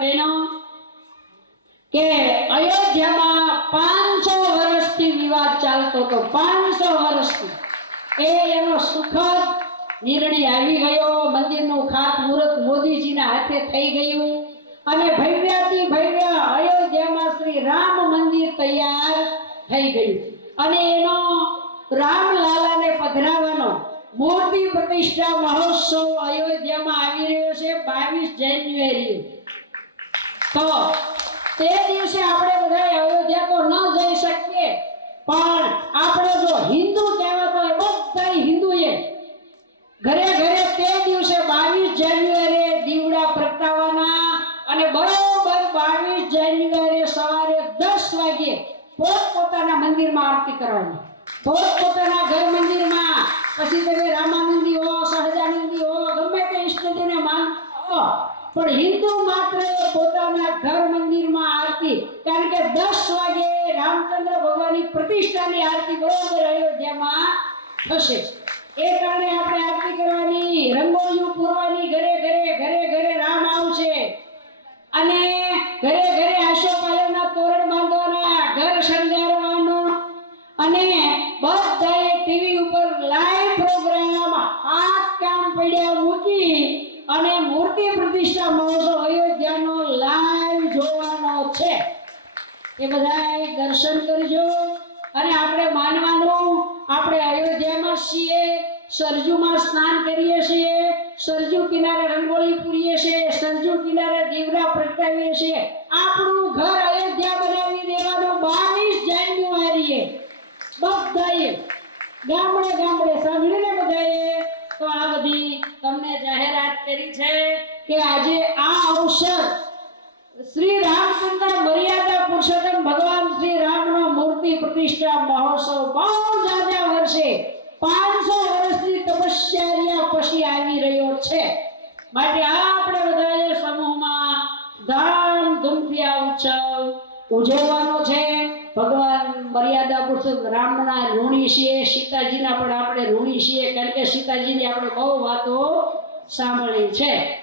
બહેનો કે અયોધ્યામાં પાંચસો વર્ષથી વિવાદ ચાલતો હતો. પાંચસો વર્ષથી. એ એનો સુખદ નિર્ણય આવી ગયો. મંદિરનું ખાતમુહૂર્ત મોદીજીના હાથે થઈ ગયું. અને ભવ્યાથી ભવ્ય અયોધ્યામાં શ્રી રામ મંદિર તૈયાર થઈ ગયું. અને એનો રામલાલાને પધરાવવાનો મૂર્તિ પ્રતિષ્ઠા મહોત્સવ અયોધ્યામાં આવી રહ્યો છે બાવીસ જાન્યુઆરી તો તે દિવસે આપણે બધા અયોધ્યા તો ન જઈ શકીએ. પણ આપણે જો હિન્દુ કહેવાતો હોય બધા હિન્દુએ ઘરે ઘરે તે દિવસે બાવીસ જાન્યુઆરીએ દીવડા પ્રગટાવવાના અને બરોબર બાવીસ જાન્યુઆરીએ સવારે દસ વાગ્યે પોતપોતાના મંદિરમાં આરતી કરવાની. પોતપોતાના ઘર મંદિરમાં. પછી તમે રામાનંદી હો, સહજાનંદી હો, ગમે તે ઈષ્ટદેવને માન પણ હિન્દુ માત્ર દસ વાગે રામચંદ્ર ભગવાનની પ્રતિષ્ઠાની આરતી બરોબર અયોધ્યામાં થશે. એ કારણે આપણે આરતી કરવાની, રંગોળીઓ પૂરવાની, ઘરે ઘરે ઘરે ઘરે રામ આવશે. અને ઘરે ઘરે આશોપાલનના તોરણ બાંધવાના ઘર શણગારવાનું અને બધાએ ટીવી ઉપર લાઈવ પ્રોગ્રામ હાથ કામ પડ્યા મૂકી અને મૂર્તિ પ્રતિષ્ઠા મહોત્સવ અયોધ્યાનો લાઈવ જોવાનો છે એ બધાએ દર્શન કરજો. અને આપણે માનવાનું, આપણે અયોધ્યામાં છીએ, સરજુમાં સ્નાન કરીએ છીએ, સરજુ કિનારે રંગોળી પૂરીએ છીએ, સરજુ કિનારે દીવડા પ્રગટાવીએ છીએ. આપણું ઘર અયોધ્યા બનાવી દેવાનો બાવીસ જાન્યુઆરીએ. બધાએ, ગામડે ગામડે સાંભળીને બધાએ, તો આ બધી તમને જાહેરાત કરી છે કે આજે આ અવસર પ્રતિષ્ઠા મહોત્સવ બહુ જાજા વર્ષે પાંચસો વર્ષની તપશ્ચર્યા પછી આવી રહ્યો છે. માટે આપણે બધાએ સમૂહમાં ધામધૂમથી આ ઉત્સવ ઉજવવાનો છે. ભગવાન મર્યાદા પુરુષોત્તમ રામના ઋણી છીએ, સીતાજીના પણ આપણે ઋણી છીએ. કારણ કે સીતાજીની આપણે બહુ વાતો સાંભળી છે.